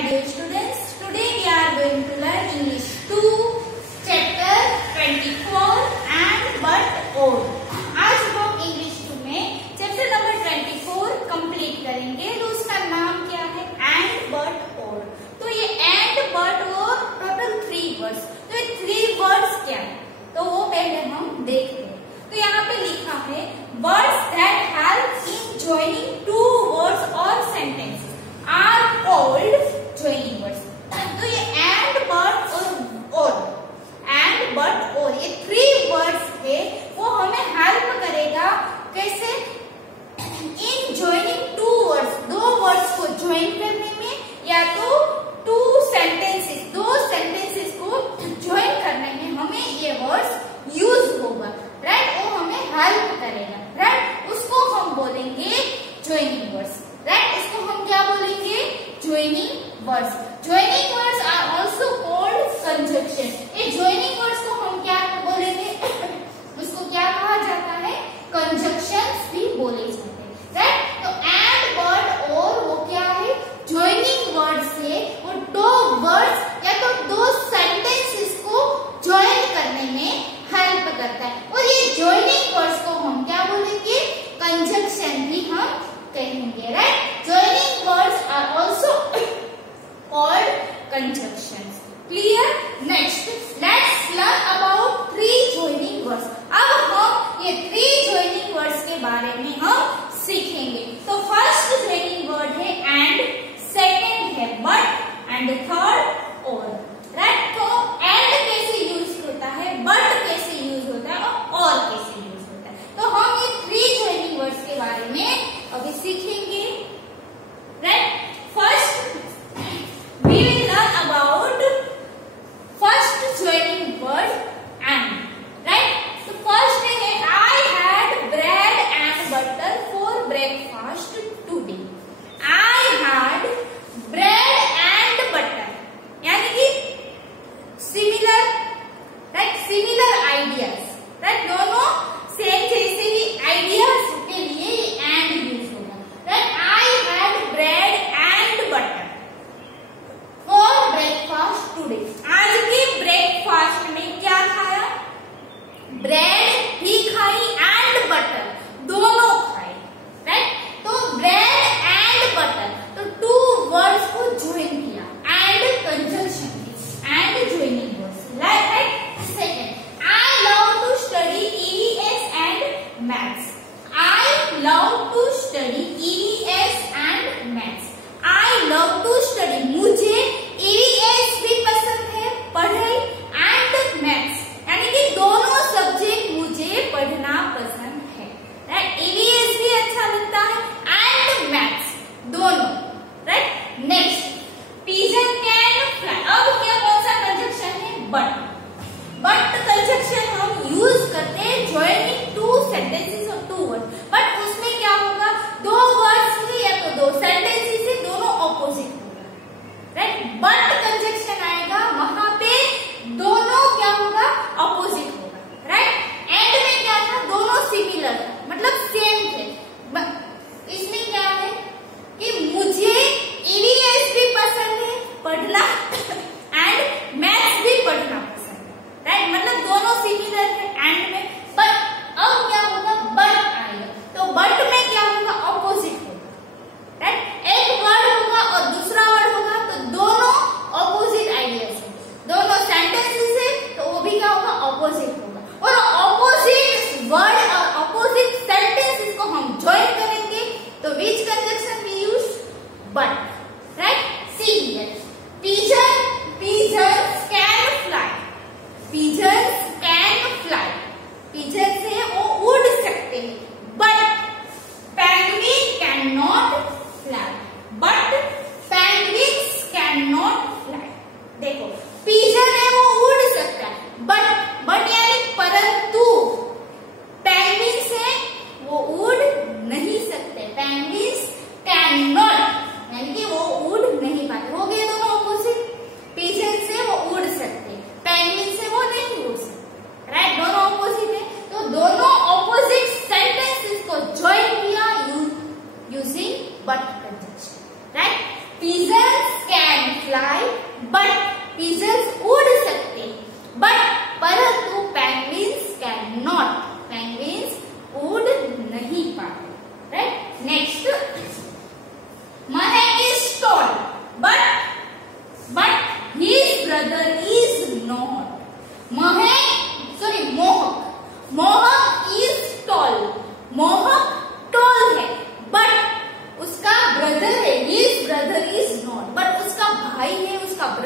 my dear students. Today we are going to learn English 2 chapter 24 and but or. आज हम English 2 में chapter number 24 complete करेंगे। तो उसका नाम क्या है? एंड बट और। तो ये एंड बट और टोटल 3 वर्ड्स। तो ये 3 वर्ड्स क्या है तो वो पहले हम देखते हैं। तो यहाँ पे लिखा है words that help in joining two words or sentences are called joining words. तो ये एंड बट और एंड बट और ये 3 वर्ड्स है वो हमें हेल्प करेगा कैसे? इन जॉइनिंग टू वर्ड्स, 2 वर्ड्स को ज्वाइन करने में या तो 2 सेंटेंसेस, 2 सेंटेंसेस को ज्वाइन करने में हमें ये वर्ड्स यूज होगा, राइट? वो हमें हेल्प करेगा, राइट? उसको हम बोलेंगे ज्वाइनिंग वर्ड्स, राइट? इसको हम क्या बोलेंगे? Joining words. Joining words are also called conjunction. ये ज्वाइनिंग वर्ड्स को हम क्या बोलेंगे? उसको क्या कहा जाता है? कंजंक्शंस भी बोले जाते हैं, राइट? तो एंड बट और वो क्या है? ज्वाइनिंग वर्ड से वो 2 वर्ड्स या तो 2 सेंटेंसेस को ज्वाइन करने में हेल्प करता है। और ये ज्वाइनिंग वर्ड्स को हम क्या बोलेंगे? कंजंक्शन भी हम कहेंगे, right? Joining words are also called conjunctions. Clear? Next let's learn about 3 joining words. अब हम ये 3 ज्वाइनिंग वर्ड्स के बारे में हम सीखेंगे। तो फर्स्ट ज्वाइनिंग वर्ड है एंड, सेकंड है बट एंड थर्ड और, राइट? तो एंड कैसे यूज होता है, बट कैसे यूज होता है और कैसे यूज होता है, तो हम ये 3 ज्वाइनिंग वर्ड्स के बारे में अभी सीखेंगे, right? First we will learn about first joining word and, right? तो फर्स्ट है I had bread and butter for breakfast today. I had bread and butter, यानी कि similar, right? Similar ideas, right? दोनों सेम जैसे ही ideas के लिए and use होगा, right? I had bread and butter for breakfast today. आज के ब्रेकफास्ट में क्या खाया? ब्रेड भी खाई एंड बटर, दोनों खाए, राइट? तो ब्रेड एंड बटर, तो 2 वर्ड्स को ज्वाइन किया, and conjunction and joining words, right? Second I love to study EVS and maths. I love to study EVS and maths. I love to study, मुझे EVS भी पसंद है पढ़ाई and maths, यानी कि दोनों सब्जेक्ट मुझे पढ़ना पसंद है, राइट? ईवीएस भी अच्छा लगता है एंड मैथ्स दोनों, right? Next pigeon can fly. अब क्या कौन सा कंजंक्शन है? बट। बट कंजंक्शन हम यूज करते हैं ज्वाइनिंग 2 सेंटेंसेस और 2 वर्ड्स, बट उसमें क्या होगा? 2 वर्ड्स से या तो 2 सेंटेंसेस से दोनों ऑपोजिट होगा, राइट? बट कंजंक्शन आएगा वहां पे दोनों क्या होगा? ऑपोजिट होगा, राइट? एंड में क्या था? दोनों सिमिलर था, मतलब सेम थे। इसमें क्या है कि मुझे ईवीएस भी पसंद है पढ़ना एंड मैथ्स भी पढ़ना पसंद है, राइट? मतलब दोनों सिमिलर है एंड में, बट अब क्या होगा? बट आएगा, तो बट में क्या होगा? ऑपोजिट होगा, राइट? एक वर्ड होगा और दूसरा वर्ड होगा, तो दोनों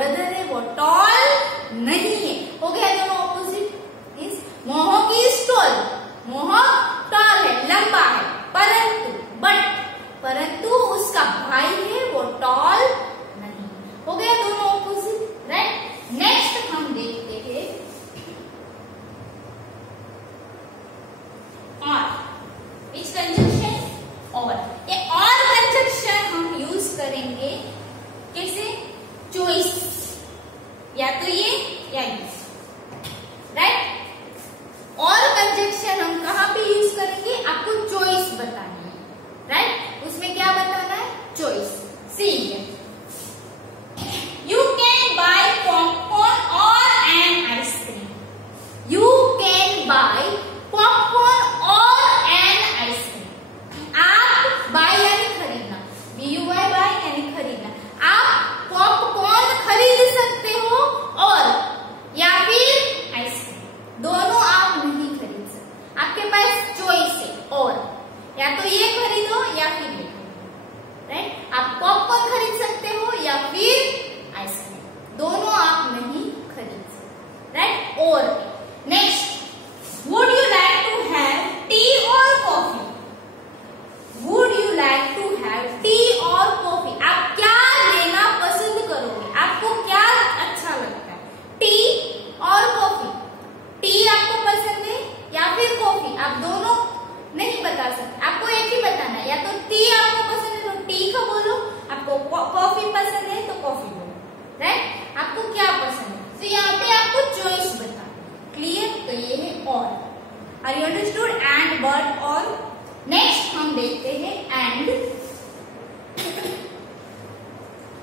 ब्रदर है वो टॉल नहीं है। हो गया दोनों ऑपोजिट। मीन्स मोहक इज टॉल, मोहक टॉल है, लंबा है, परंतु उसका भाई है वो टॉल नहीं। हो गया दोनों ऑपोजिट, राइट। नेक्स्ट हम देखते हैं और, विच कंजंक्शन? और। ये और कंजंक्शन हम यूज करेंगे कैसे? चॉइस, या तो ये या ये, राइट। और कंजंक्शन हम कहाँ पे यूज करेंगे? आपको चॉइस बतानी है, राइट। उसमें क्या बताना है? Choice. C, you can buy popcorn और an ice cream. You can buy popcorn और एन आइसक्रीम। आप बाय यानी खरीदना, BUY बाय यानी खरीदना। आप पॉपकॉर्न खरीद सकते हो और या फिर आइसक्रीम, दोनों आप नहीं खरीद सकते। आपके पास चॉइस है, और या तो ये खरीदो या फिर ये, राइट। आप पॉपकॉर्न खरीद सकते हो या फिर आइसक्रीम, दोनों आप नहीं खरीद सकते, राइट। और next, would you like to have tea or coffee? Would you like to have tea or coffee? आप क्या लेना पसंद करोगे? आपको क्या अच्छा लगता है, टी और कॉफी? टी आपको पसंद है या फिर कॉफी? आप दोनों नहीं बता सकते, आपको एक ही बताना है। या तो टी आपको पसंद है तो टी का बोलो, आपको कॉफी पसंद है तो कॉफी बोलो, राइट। आपको क्या पसंद है, तो यहाँ पे आपको चॉइस बताना। क्लियर? तो ये है or. Are you understood? And, but, or. Next हम देखते हैं and.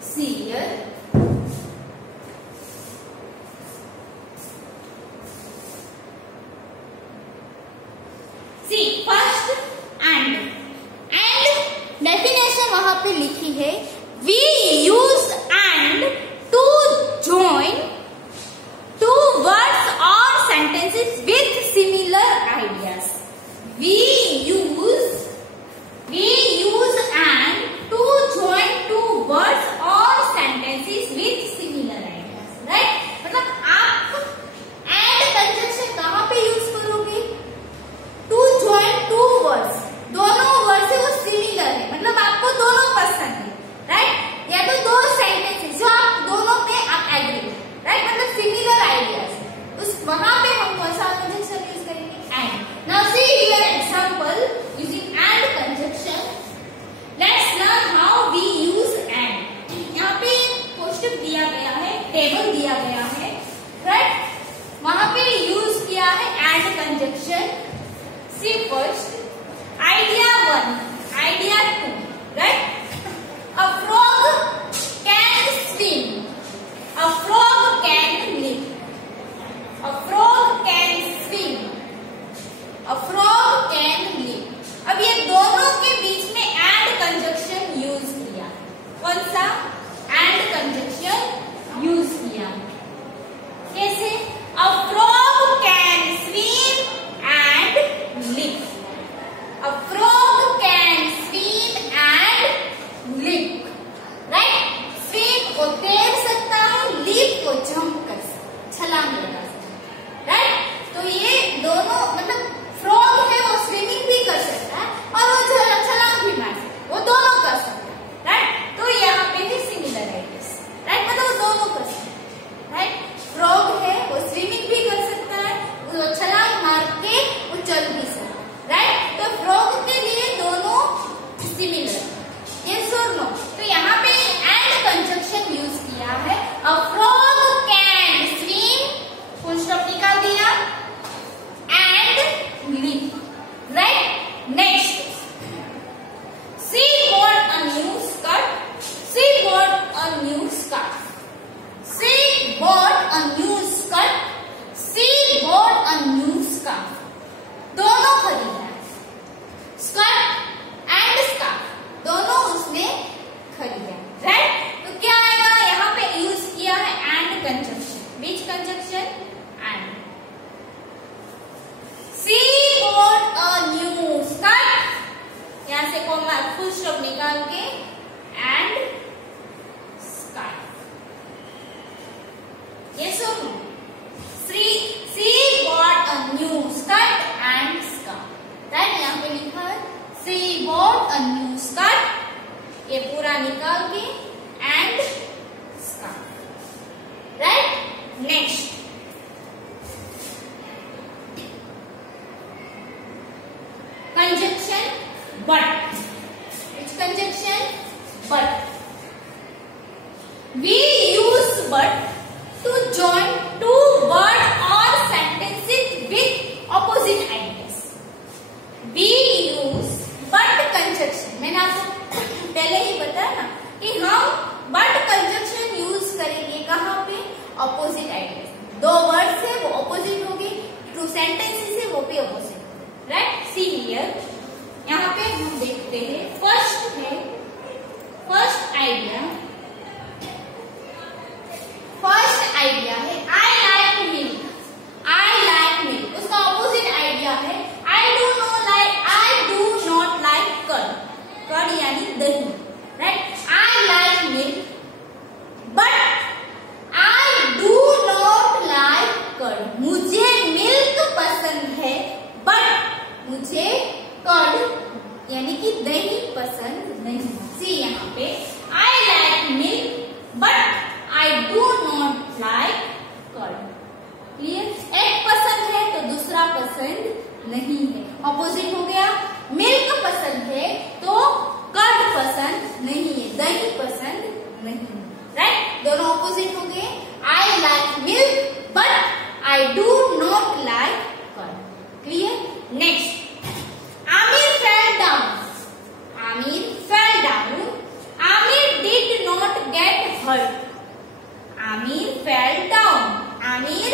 See here, see first and. And definition वहां पे लिखी है, we use and to join two words or sentences with similar ideas. We use and to join two words or sentences with similar ideas, right? मतलब आप and conjunction कहाँ पे use करोगे? To join two words, दोनों word से वो similar है, मतलब आपको दोनों पसंद है, राइट। या तो दो सेंटेंसेस जो आप दोनों पे आप एग्री, राइट, मतलब सिमिलर आइडियाज। उस वहां पे हम कौन सा कंजंक्शन यूज करेंगे? ये पूरा निकाल के and scarf, right. Next conjunction but. Which conjunction? But. We use but to join two words or sentences with opposite ideas. We use but conjunction. मैंने आपको पहले ही बताया ना कि हम but conjunction यूज करेंगे कहाँ पे? opposite ideas. दो वर्ड से वो opposite होगी, टू सेंटेंसेस से वो भी opposite, राइट। सी हियर, यहाँ पे हम देखते हैं फर्स्ट है, फर्स्ट आइडिया है I like milk, I like milk. उसका ऑपोजिट आइडिया है I do not like curd, curd यानी दही, राइट। I like milk but I do not like curd, मुझे मिल्क पसंद है बट मुझे कर्ड यानी कि दही पसंद नहीं। सी यहाँ पे I like milk but I do not like curd, clear. एक पसंद है तो दूसरा पसंद नहीं है, ऑपोजिट हो गया। मिल्क पसंद है तो कर्ड पसंद नहीं है, दही पसंद नहीं है, राइट। दोनों ऑपोजिट हो गए। I like milk but I do not like curd, clear. Next Amir fell down. Amir fell down. Amir did not get hurt. Amir fell down. Amir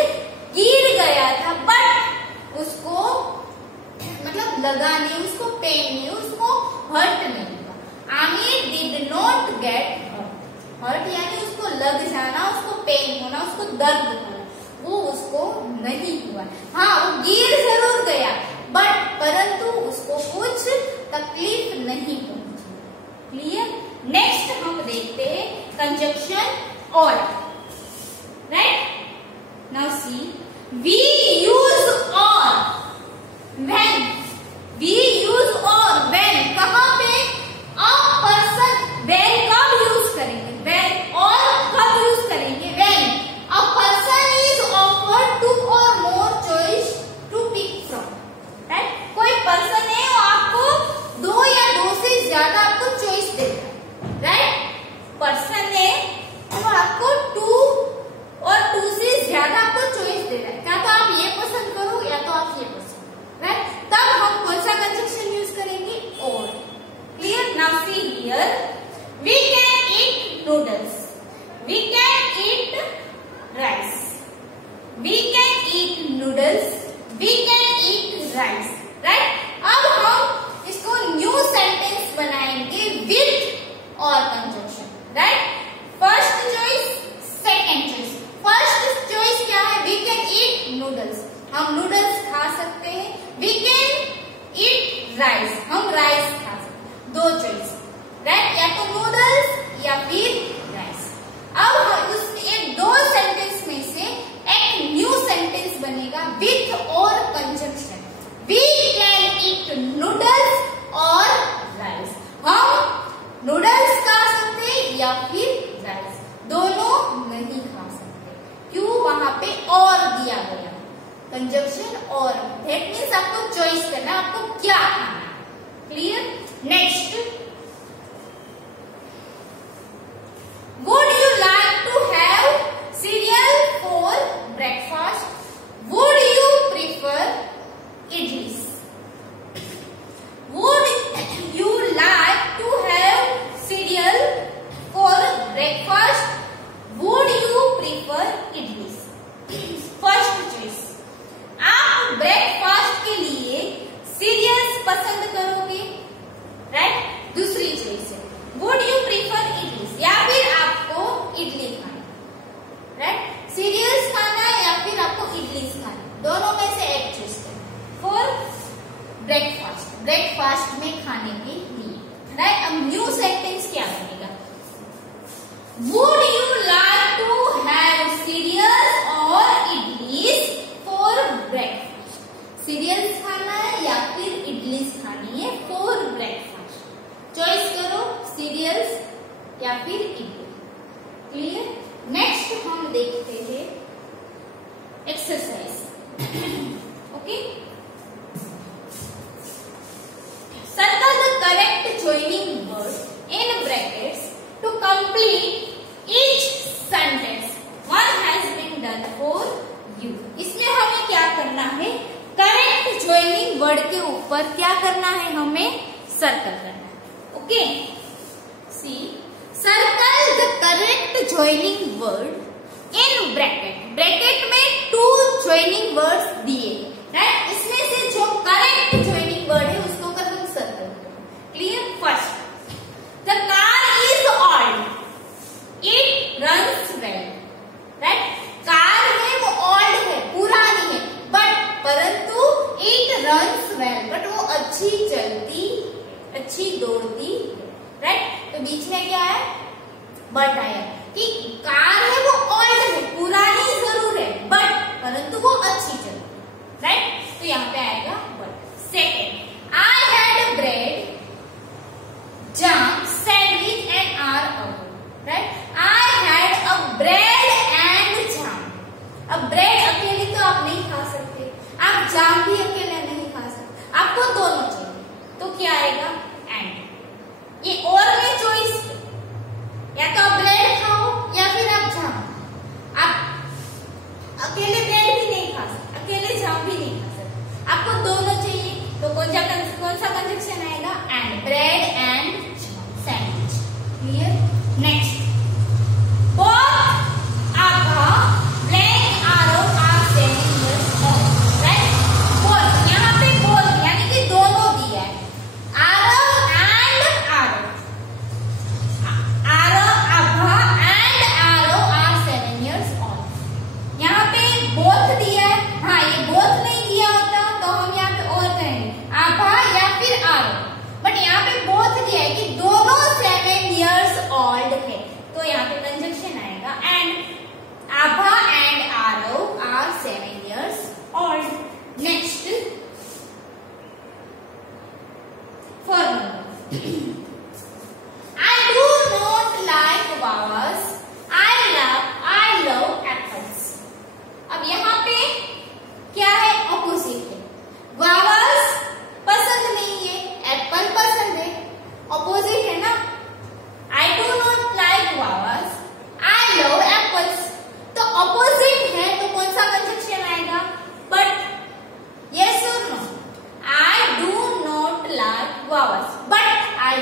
गिर गया था बट उसको मतलब लगा नहीं, उसको पेन नहीं, उसको हर्ट नहीं हुआ। Amir did not get hurt. Hurt यानी उसको लग जाना, उसको पेन होना, उसको दर्द होना, वो उसको नहीं हुआ। हाँ, वो गिर जरूर गया बट परंतु उसको कुछ तकलीफ नहीं पहुंची, क्लियर। नेक्स्ट हम देखते हैं conjunction or, right. Now see we use or when, we use or when कहाँ पे? अ पर्सन, व्हेन कब यूज करेंगे? व्हेन। और कब यूज करेंगे? When a person is offered two or more choice to pick from, right. कोई पर्सन है वो आपको दो या दो से ज्यादा आपको चॉइस देता है, राइट। पर्सन है वो आपको टू और टू से ज्यादा आपको चॉइस दे रहा है, क्या तो आप ये पसंद करो या तो आप ये पसंद, राइट। तब हम कौन सा कंजक्शन यूज करेंगे? Or, clear. Now see here we can eat noodles, we can eat rice, we can eat noodles, we can eat rice, right. अब हम इसको न्यू सेंटेंस बनाएंगे with or conjunction, right. First choice, second choice. First choice क्या है? We can eat noodles, हम noodles खा सकते हैं। वी कैन ईट राइस, हम राइस खा सकते हैं। दो चॉइस, राइट, या तो नूडल्स या फिर राइस। अब उस एक दो सेंटेंस में से एक न्यू सेंटेंस बनेगा with or conjunction. We can eat noodles or rice, हम नूडल्स खा सकते हैं या फिर राइस, दोनों नहीं खा सकते। क्यों? वहां पे और दिया गया कंजक्शन और, दैट मीन्स आपको चॉइस करना है आपको क्या खाना है, clear. Next, would you like to have cereal for breakfast? Would you prefer idlis? Would you like to have cereal for breakfast? Would you prefer idlis? First choice, आप breakfast के लिए सीरियल्स पसंद करोगे, राइट। दूसरी choice है would you prefer idlis, या फिर आपको इडली खाना, राइट। सीरियल्स खाना या फिर आपको इडली खाना, दोनों में से एक चॉइस फॉर ब्रेकफास्ट, ब्रेकफास्ट में खाने के लिए, राइट। अब न्यू सेंटेंस क्या बनेगा? Would you like to have cereals or idlis for breakfast? Cereals खाना है या फिर इडलीज खानी है फॉर ब्रेकफास्ट, चॉइस करो सीरियल्स फिर इको। क्लियर। नेक्स्ट हम देखते हैं exercise. Okay, circle the correct joining word in brackets to complete each sentence. One has been done for you. इसमें हमें क्या करना है, करेक्ट ज्वाइनिंग वर्ड के ऊपर क्या करना है, हमें सर्कल करना है। Okay, see circle the correct joining word in bracket. Bracket में 2 ज्वाइनिंग वर्ड्स दिए, राइट। इसमें से जो करेक्ट ज्वाइनिंग वर्ड है उसको कर हम सर्कल करें। Clear. First, the car is old, it runs well, right. Car है वो ओल्ड है, पुरानी है, बट परंतु इट रन्स वेल, बट वो अच्छी चलती, अच्छी दौड़ती, राइट। तो बीच में क्या है, बट आया कि कार है वो ओल्ड है, पुरानी जरूर है, बट परंतु वो अच्छी चलती, राइट। तो यहाँ पे आएगा but. Second, I had bread jam sandwich and hour ago, right. I had a bread and jam. अब ब्रेड अकेले तो आप नहीं खा सकते, आप जाम भी अकेले नहीं खा सकते, आपको दोनों चाहिए। तो क्या आएगा, एंड। ये और में चॉइस है, या तो आप ब्रेड खाओ या फिर आप जाम। आप अकेले ब्रेड भी नहीं खा सकते, अकेले जाम भी नहीं खा सकते, आपको दोनों चाहिए। तो कौन सा कंजक्शन आएगा, and. Bread and sandwich. Clear. Next, both Abha blank Aaro are saying yes all, right. Both, यहाँ पे बोथ यानी कि दोनों दिया है, आरो एंड आरो। आरो आभा and Aaro are 7 years old। यहाँ पे बोथ दिया है, हाँ ये बोथ नहीं दिया होता तो हम यहाँ पे और कहेंगे आभा या फिर आरो, बट यहाँ पे बोथ दिया है कि दोनों 7 years old है, तो यहाँ पे कंजक्शन आएगा and. Abha and Aaro are 7 years old। Next, formula. I do not like guavas. I love apples. अब यहाँ पे क्या है, ऑपोजिट है। guavas पसंद नहीं है, एप्पल पसंद है, ऑपोजिट है ना। I do not like guavas. I love apples. तो ऑपोजिट है तो कौन सा कंजक्शन आएगा, but. Yes or no? I do not like guavas, but I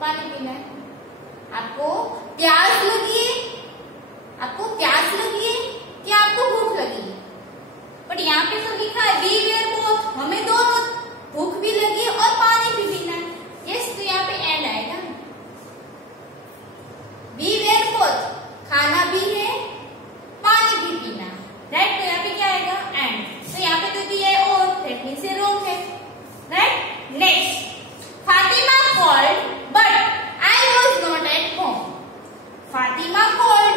पानी पीना है। आपको प्यास लगी है, आपको प्यास लगी है कि आपको भूख लगी है? बट यहाँ पे तो लिखा है वी वेयर बोथ, हमें दोनों भूख भी लगी है और पानी भी पीना है। यस, तो यहाँ पे एंड आएगा। वी वेयर बोथ, खाना भी है पानी भी पीना है, राइट। तो यहाँ पे क्या आएगा? एंड। तो यहाँ पे तो दिया है और, दैट मीन्स ये रॉन्ग है, right. Next, Fatima called but I was not at home. Fatima called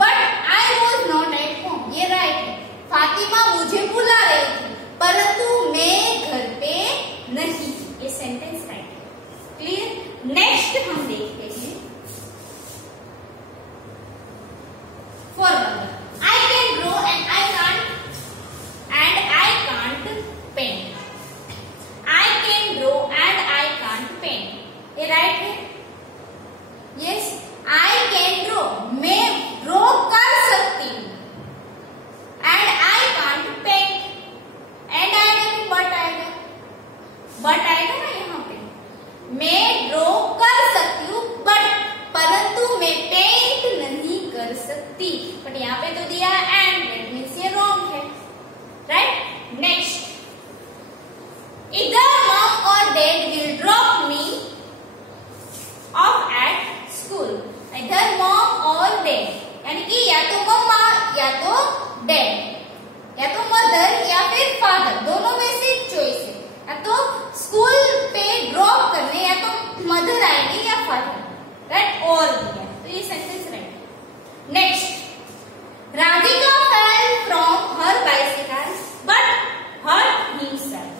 but I was not at home, ये राइट है। फातिमा मुझे बुला रही थी परंतु मैं घर पे नहीं थी, ये सेंटेंस राइट है। क्लियर? नेक्स्ट हम देखते हैं for number, I can draw and I can't paint. I can draw and I can't paint, ये राइट है। यस, आई कैन ड्रॉ, मैं ड्रॉ कर सकती हूँ, and I can't paint, and आएगा कि बट आएगा? बट आएगा ना यहाँ पे। मैं ड्रॉ कर सकती हूँ बट, परंतु मैं पेंट नहीं कर सकती। बट यहाँ पे तो दिया एंड, दैट मीन्स ये रॉन्ग है, राइट। नेक्स्ट, इधर मॉम और dad will drop me of at school. इधर मॉम और डैड, यानी कि या तो मम्मा या तो डैड, या तो मदर या फिर फादर, दोनों में से एक चॉइस है। या तो स्कूल पे ड्रॉप करने या तो मदर आएगी या फादर, राइट। और दिया, तो ये सेंटेंस राइट है। Next, Radhika fell from her bicycle but hurt himself.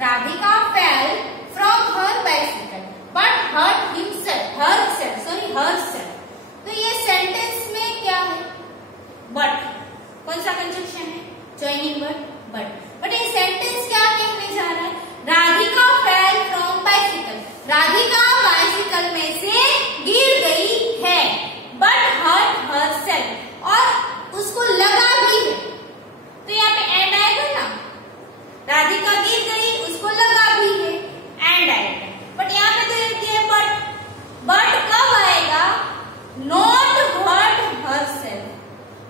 Radhika fell from her bicycle but hurt himself, herself। तो ये सेंटेंस में क्या है? बट। कौन सा कंजंक्शन है? Joining word but. बट ये सेंटेंस क्या कहने जा रहा है? Radhika fell from bicycle, Radhika bicycle में से गिर गई है, बट हर्ट हरसेल्फ, और उसको लगा भी है। तो यहाँ पे एंड आएगा ना, राधिका गिर गई, उसको लगा भी है, एंड आएगा। बट यहाँ पे तो एक है बट। बट कब आएगा? नॉट हर्ट हरसेल्फ,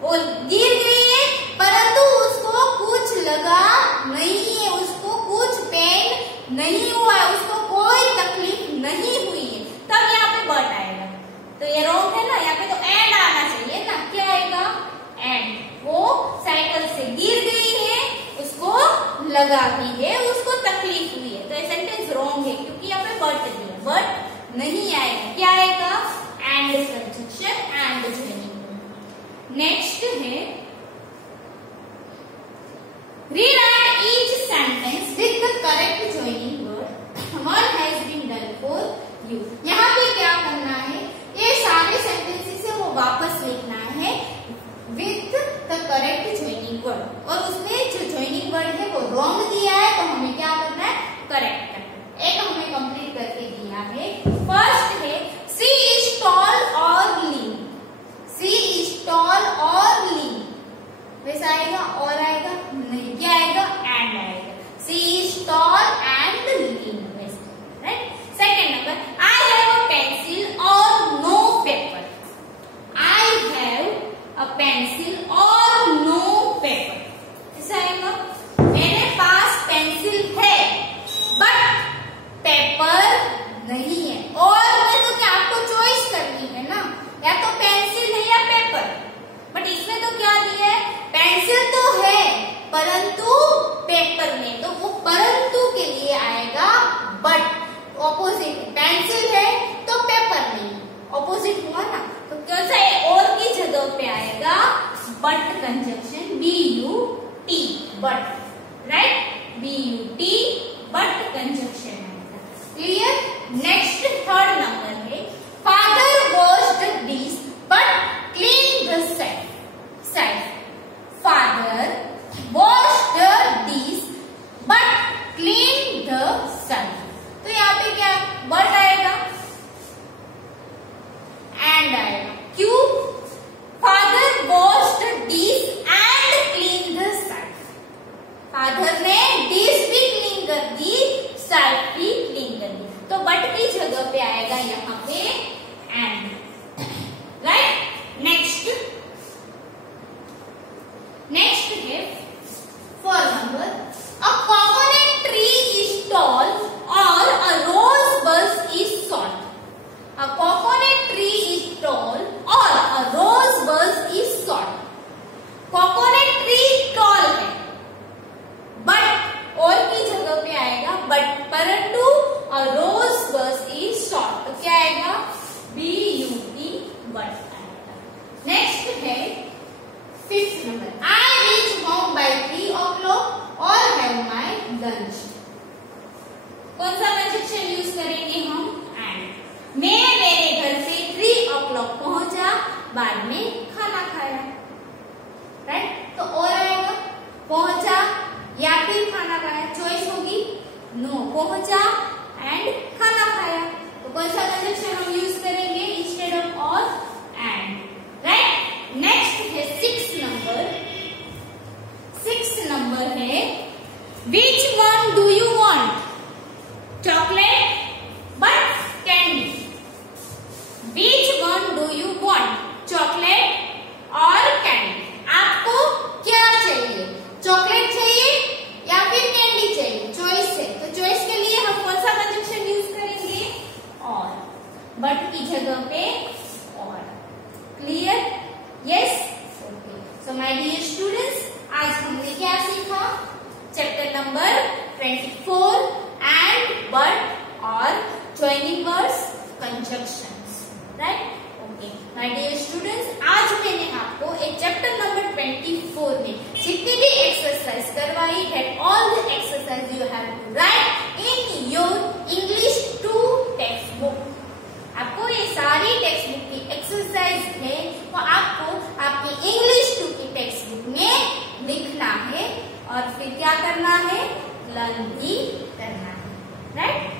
वो गिर गई है परंतु उसको कुछ लगा नहीं है, उसको कुछ पेन नहीं हुआ है, उसको कोई तकलीफ नहीं हुई है, तब यहाँ पे बट आएगा। तो ये रॉन्ग है ना, यहाँ पे तो एंड आना चाहिए ना। क्या आएगा? एंड। वो साइकिल से गिर गई है, उसको लगा भी है, उसको तकलीफ हुई है, तो ये सेंटेंस रॉन्ग है क्योंकि यहाँ पे बट दिया। बट नहीं आएगा, क्या आएगा? And conjunction, and joining. Next है rewrite each sentence with the correct joining word. One has been done for you. यहाँ पे क्या करना है? ये सारे सेंटेंसेस है वो वापस लिखना है with the correct joining word, और उसमें जो joining word है वो wrong दिया है, तो हमें क्या करना है? करेक्ट करना है। एक हमें कंप्लीट करके दिया है। फर्स्ट है she is tall or lean. she is tall or lean, वैसा आएगा और आएगा नहीं, क्या आएगा? एंड आएगा। she is tall and lean, right. Second number, I have a pencil or no paper. I have a pencil or no paper, ऐसा आएगा। मेरे पास पेंसिल है बट पेपर नहीं है। और मैं तो क्या, आपको चॉइस करनी है ना, या तो पेंसिल है या पेपर। बट इसमें तो क्या दिया है? पेंसिल तो है परंतु पेपर में, तो वो परंतु के लिए आएगा बट। ऑपोजिट, पेंसिल है तो पेपर नहीं, ऑपोजिट हुआ ना, तो कैसा है? और की जगह पे आएगा but conjunction, BUT, but, right. BUT, but conjunction आएगा। क्लियर? नेक्स्ट थर्ड नंबर है father wash the dish but clean the self. Father wash the dish but clean the self, तो यहाँ पे क्या बट आएगा? एंड आएगा। क्यों? Father wash the dish and clean the self, father ने dish भी क्लीन कर बट परंतु और रोज बस इज शॉर्ट, तो क्या आएगा? BUT बट आएगा। नेक्स्ट है 5th number, I reach home by 3 o'clock और हैव माय लंच। कौन सा कंजक्शन यूज करेंगे हम? एंड। मैं मेरे घर से 3 o'clock पहुंचा, बाद में खाना खाया, राइट? तो और आएगा पहुंचा या फिर खाना खाया, चॉइस होगी नो, पहुंचा एंड खाना खाया। तो कौन सा कंजक्शन हम यूज करेंगे इंस्टेड ऑफ और एंड, राइट? नेक्स्ट है 6th नंबर। 6th नंबर है which one do you want, chocolate but candy. Which one do you want, chocolate और कैंडी। आपको क्या चाहिए? चॉकलेट चाहिए या फिर कैंडी चाहिए? चॉइस है, तो चॉइस के लिए हम कौन सा कंजक्शन यूज करेंगे? और। बट की जगह पे or. Clear? Yes? Okay. So my dear students, आज हमने क्या सीखा? Chapter number 24 and but or joining words conjunctions, right? Okay my dear students, आज मैंने आपको एक चैप्टर नंबर 24 में जितनी भी एक्सरसाइज करवाई, that all the exercise you have to write in your English 2 textbook. आपको ये सारी टेक्स्ट बुक की एक्सरसाइज है, तो आपको आपकी इंग्लिश 2 की टेक्स्ट बुक में लिखना है और फिर क्या करना है? लर्न भी करना है, राइट?